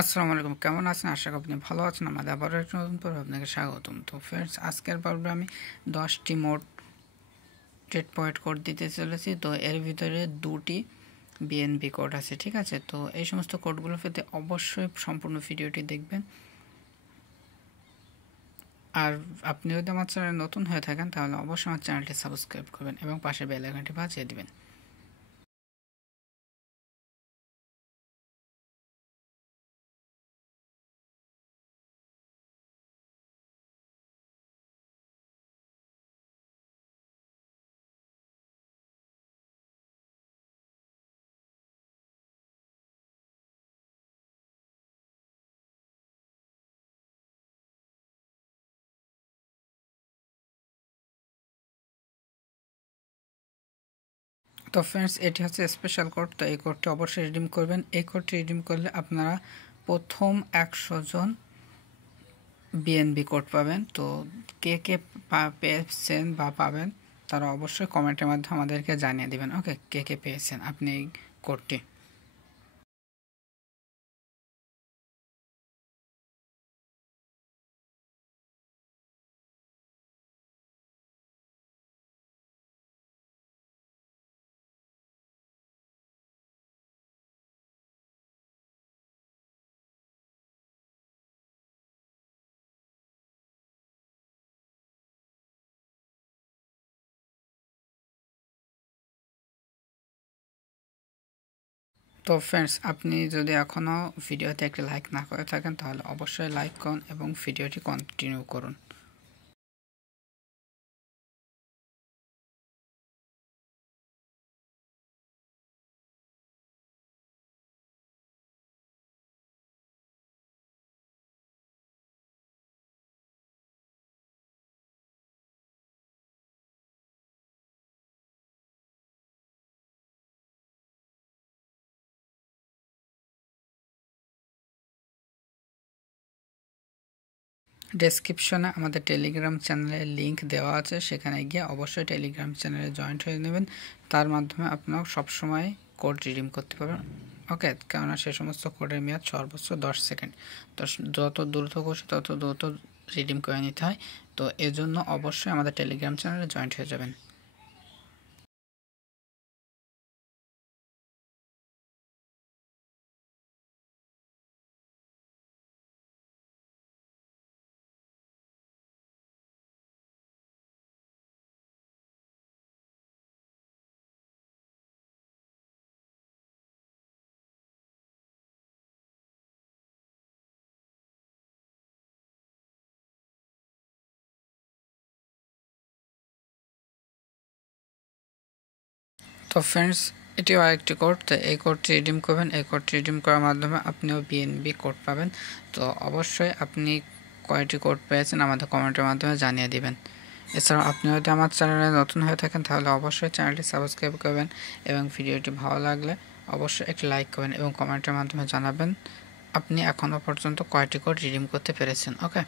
আসসালামু আলাইকুম, কেমন আছেন? আশা করি আপনি ভালো আছেন। আমাদের আবারও একটা নতুন পর্বে আপনাকে স্বাগতম। তো ফ্রেন্ডস, আজকের পর্বে আমি 10টি মোট ট্রেড পয়েন্ট কোড দিতে চলেছি। তো এর ভিতরে 2টি বিএনবি কোড আছে, ঠিক আছে? তো এই সমস্ত কোডগুলো পেতে অবশ্যই সম্পূর্ণ ভিডিওটি দেখবেন। আর আপনি যদি আমার চ্যানেলে নতুন হয়ে থাকেন তাহলে অবশ্যই আমার চ্যানেলটি সাবস্ক্রাইব করবেন এবং পাশে বেল আইকনটি বাজিয়ে দিবেন। তো ফ্রেন্ডস, এটি হচ্ছে স্পেশাল কোড। তো এই কোডটি অবশ্যই রিডিম করবেন। এই কোডটি রিডিম করলে আপনারা প্রথম 100 জন বিএনবি কোড পাবেন। তো কে কে পেয়েছেন বা পাবেন তারা অবশ্যই কমেন্টের মাধ্যমে আমাদেরকে জানিয়ে দিবেন। ওকে, কে কে পেয়েছেন আপনি এই কোডটি। তো ফ্রেন্ডস, আপনি যদি এখনও ভিডিওতে একটি লাইক না করে থাকেন তাহলে অবশ্যই লাইক করুন এবং ভিডিওটি কন্টিনিউ করুন। ডেসক্রিপশনে আমাদের টেলিগ্রাম চ্যানেলের লিংক দেওয়া আছে, সেখানে গিয়ে অবশ্যই টেলিগ্রাম চ্যানেলে জয়েন্ট হয়ে নেবেন। তার মাধ্যমে আপনারা সবসময় কোড রিডিম করতে পারবেন। ওকে, কেননা সে সমস্ত কোডের মেয়াদ সর্বোচ্চ 10 সেকেন্ড। তো যত দ্রুত খুশি তত দ্রুত রিডিম করে নিতে হয়। তো এজন্য অবশ্যই আমাদের টেলিগ্রাম চ্যানেলে জয়েন্ট হয়ে যাবেন। তো ফ্রেন্ডস, এটিও আরেকটি কোড। তো এই কোডটি রিডিম করবেন। এই কোডটি রিডিম করার মাধ্যমে আপনিও বিএনবি কোড পাবেন। তো অবশ্যই আপনি কয়টি কোড পেয়েছেন আমাদের কমেন্টের মাধ্যমে জানিয়ে দিবেন। এছাড়াও আপনি যদি আমার চ্যানেলে নতুন হয়ে থাকেন তাহলে অবশ্যই চ্যানেলটি সাবস্ক্রাইব করবেন এবং ভিডিওটি ভালো লাগলে অবশ্যই একটি লাইক করবেন এবং কমেন্টের মাধ্যমে জানাবেন আপনি এখনও পর্যন্ত কয়টি কোড রিডিম করতে পেরেছেন। ওকে।